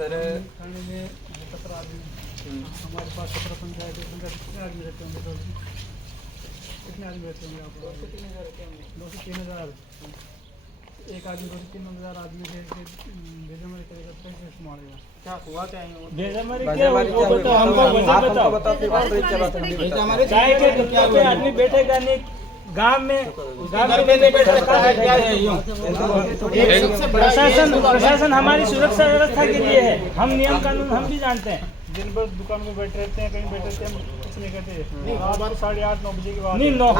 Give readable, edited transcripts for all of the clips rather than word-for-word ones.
Sir थाने में 17 आदमी हमारे पास 17 पंचायत है। कितने आदमी रहते होंगे? कितने आदमी रहते होंगे आप? 2 से 3 हज़ार रहते होंगे। 2 से 3 हज़ार। एक आदमी 2 से 3 हज़ार आदमी से बेजमारी करेगा तो कैसे संभालेगा? क्या हुआ क्या है? बेजमारी क्या हुआ हमको बताओ। चाहे के दुकान पे आदमी बैठेगा नहीं, गांव में प्रशासन हमारी सुरक्षा व्यवस्था के लिए है। हम नियम कानून हम भी जानते हैं। दिन भर दुकान में बैठे रहते हैं, कहीं बैठे रहते हैं, कुछ नहीं कहते। रात 8:30-9 बजे के बाद नहीं 9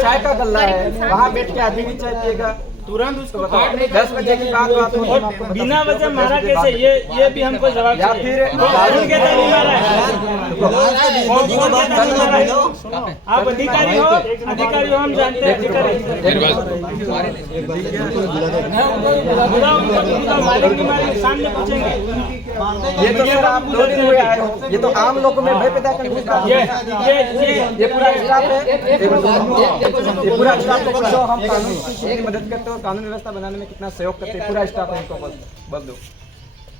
चाय का गल्ला है, वहाँ बैठ के आदमी भी चाय पिएगा। तुरंत उसको बताओ 10 बजे की बात बिना वजह मारा कैसे? ये भी हमको जवाब या फिर कानून के तहत मारा है। आप अधिकारी हो हम जानते हैं। मालिक सामने पूछेंगे। ये तो सर आप 2 दिन हुए आए हो, ये तो आम लोगों में भय पैदा करने का ये पूरा स्टाफ है। ये पूरा स्टाफ को बताओ हम कानून की मदद करते हो, कानून व्यवस्था बनाने में कितना सहयोग करते हैं। पूरा स्टाफ है, इनको बल दो।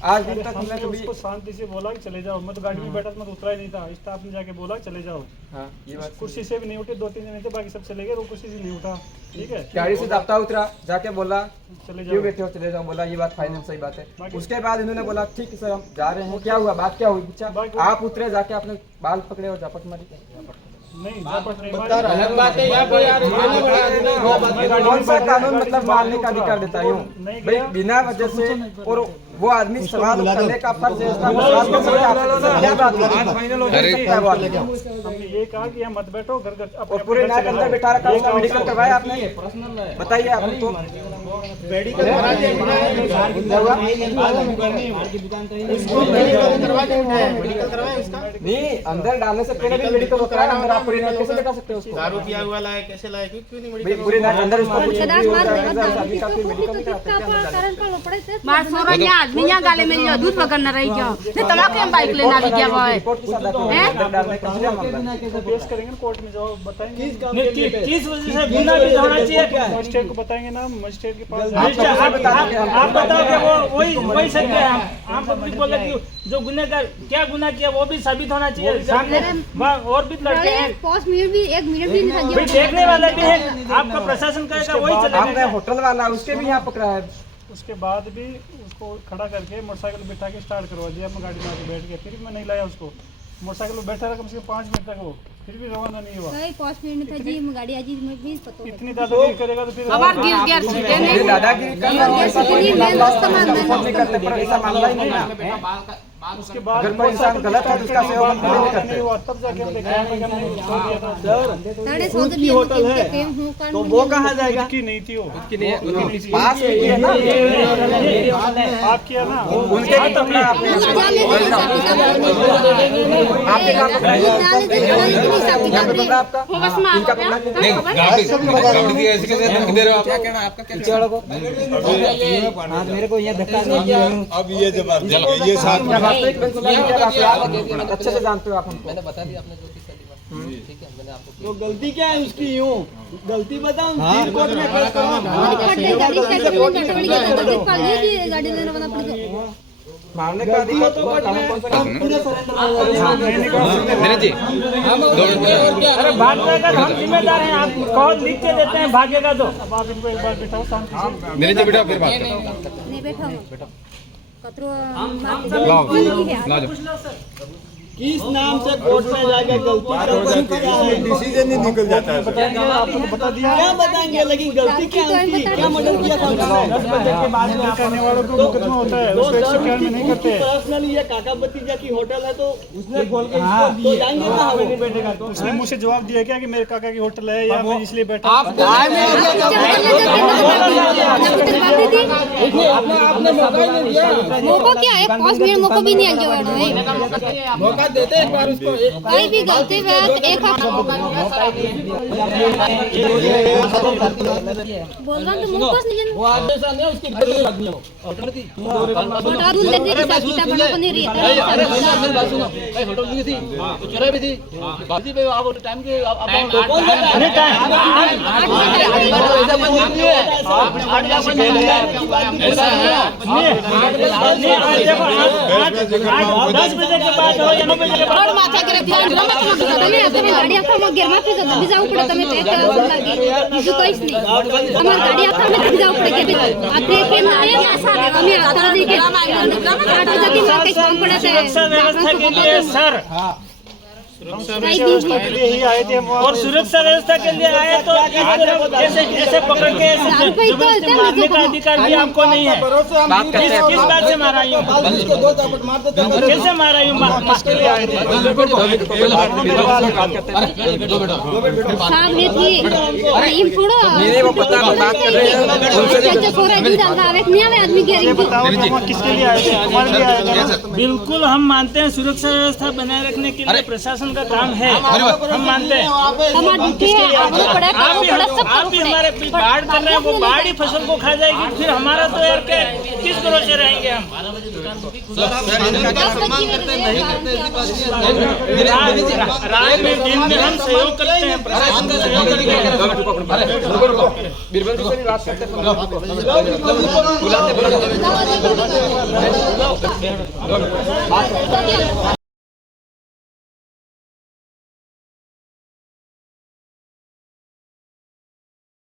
आज दिन तक हमने कभी उसको शांति से बोला कि चले जाओ। मैं तो गाड़ी में बैठा था, मैं तो उतरा ही नहीं था। स्टाफ ने जाके बोला चले जाओ। हाँ ये बात कुर्सी से भी नहीं उठे, 2-3 जने थे, बाकी सब चले गए। वो कुर्सी से नहीं उठा। ठीक है, गाड़ी से दफ्ता उतरा, जाके बोला चले क्यों बैठे हो, चले जाओ। बोला ये बात फाइनल सही बात है। उसके बाद इन्होंने बोला ठीक है सर हम जा रहे हैं। क्या हुआ, बात क्या हुई? पूछा आप उतरे, जाके आपने बाल पकड़े और झापट मारी। नहीं झापट नहीं कौन सा कानून मतलब मारने का अधिकार देता है? यूँ भाई बिना वजह से, और वो आदमी सवाल करने का फर्ज है उसका। हमने ये कहा कि यहाँ मत बैठो, घर और पूरे नाक अंदर बैठा रखा। उसका मेडिकल करवाया आपने? बताइए आप तो। नहीं, अंदर डालने से पहले भी मेडिकल होता है। अंदर आप पूरी नाक कैसे बैठा सकते हो उसको? दारू पिया हुआ लाए, कैसे लाए? क्यों नहीं मेडिकल? पूरी नाक अंदर उसको आदमी गाले में लिया दूध पकड़ न रही क्यों? नहीं तमाकू हम बाइक लेना भी क्या वो है? पेश करेंगे कोर्ट में, जवाब बताएंगे। किस वजह से गुना भी होना चाहिए? मजिस्ट्रेट को बताएंगे ना, मजिस्ट्रेट के पास। आप बताओ कि वो वही सत्य है। आप पब्लिक बोले कि जो गुनहगार क्या गुनाह किया वो भी साबित होना चाहिए सामने। और भी लड़के हैं, 5 मिनट भी 1 मिनट भी नहीं भाई देखने वाले भी है। आपका प्रशासन कहेगा वही चलेगा। आपने होटल वाला उसके भी यहाँ पकड़ा है। उसके बाद भी उसको खड़ा करके मोटरसाइकिल बिठा के स्टार्ट करवा दिया। मैं गाड़ी में आके बैठ गया, फिर भी मैं नहीं लाया उसको। मोटरसाइकिल में बैठा रहा कम से कम 5 मिनट तक, वो फिर भी रवाना नहीं हुआ। नहीं 5 मिनट था जी, गाड़ी आज में भी पता इतनी दादागिरी करेगा तो फिर दादागिरी दादागिरी मामला ही नहीं ना। उसके बाद अगर कोई इंसान गलत है तो उसका सहयोग हम नहीं करते। नहीं हुआ, तब जाके हम देखा हमने छोड़ दिया था। की होटल है तो वो कहाँ जाएगा? की नहीं थी वो, पास में ही है ना। आप किया ना उनके भी पकड़ा आपने। आपके कहाँ पकड़ा? यहाँ पे पकड़ा आपका? इनका पकड़ा? मेरे को ये धक्का अब ये जवाब ये साथ में अच्छे से जानते हो आप हमको। मैंने बता दिया आपने जो चीज करनी है। ठीक है, मैंने आपको तो गलती क्या है उसकी? यूँ गलती बताओ, तीन कोर्ट में केस करो। गाड़ी लेने वाला पड़ गया। मारने का अधिकार तो अरे भागने का हम जिम्मेदार हैं। आप कौन लिख के देते हैं भागेगा तो? अब आप इनको एक बार बिठाओ शांति से। मेरे से बेटा फिर बात नहीं बैठा कतरो किस नाम से कोर्ट में जाके गलती डिसीजन नहीं निकल जाता है। आपको बता दिया क्या बताएंगे? लेकिन गलती क्या होती है? क्या मर्डर किया था उसने? 10 बजे के बाद में करने वालों को मुकदमा होता है, उसको 151 में नहीं करते। पर्सनली ये काका भतीजा की होटल है तो उसने खोल के इसको तो जाएंगे ना वो बैठेगा तो। उसने मुझसे जवाब दिया क्या कि मेरे काका की होटल है या मैं इसलिए बैठा? आपने मौका ही नहीं दिया। मौका क्या है? 5 मिनट मौका भी नहीं आया। मौका देते एक बार उसको। कोई भी गलती बात एक बोल रहा तो मौका नहीं वो आदमी सा नहीं उसकी घर में लगनी हो। छोटा दूध दे दे हिसाब किताब बना को नहीं रहता। अरे मेरी बात सुनो, भाई होटल भी थी, चुराई भी थी, बाकी पे आप टाइम के आप कौन दस बजे के बाद हो या 9 बजे के बाद और माथा करे ध्यान रमत मत તમે તમે ગાડી આખા ગેર માં પીજો તો બીજા ઉપર તમે તે કરવા લાગી બીજું કઈશ નહીં અમાર ગાડી આખા में બીજા ઉપર કે આ તે કે ના આયા ऐसा અમે આતા દી કે આટો જતી માં કઈ કામ પડે છે सुरक्षा व्यवस्था के लिए सर और सुरक्षा व्यवस्था के लिए आए तो ऐसे ऐसे पकड़ के ऐसे जबरदस्ती मारने का अधिकार भी आपको नहीं है। किस बात से मारा यूं? कैसे मारा यूं? किसके लिए आए थे? साथ में थी अरे इन छोड़ो मेरे वो पता हम बात कर रहे हैं जो छोरा जी डालता आवे नहीं आवे आदमी के किसके लिए आए थे? हमारे लिए आए थे। बिल्कुल हम मानते हैं सुरक्षा व्यवस्था बनाए रखने के लिए प्रशासन का काम है, हम मानते हैं। आप भी हमारे बाढ़ कर रहे हैं, वो बाढ़ ही फसल को खा जाएगी, फिर हमारा तो यार क्या किस भरोसे रहेंगे हम? रात में दिन में हम सहयोग करते हैं, प्रशासन का सहयोग करते हैं। बीरबल जी से भी बात करते बुलाते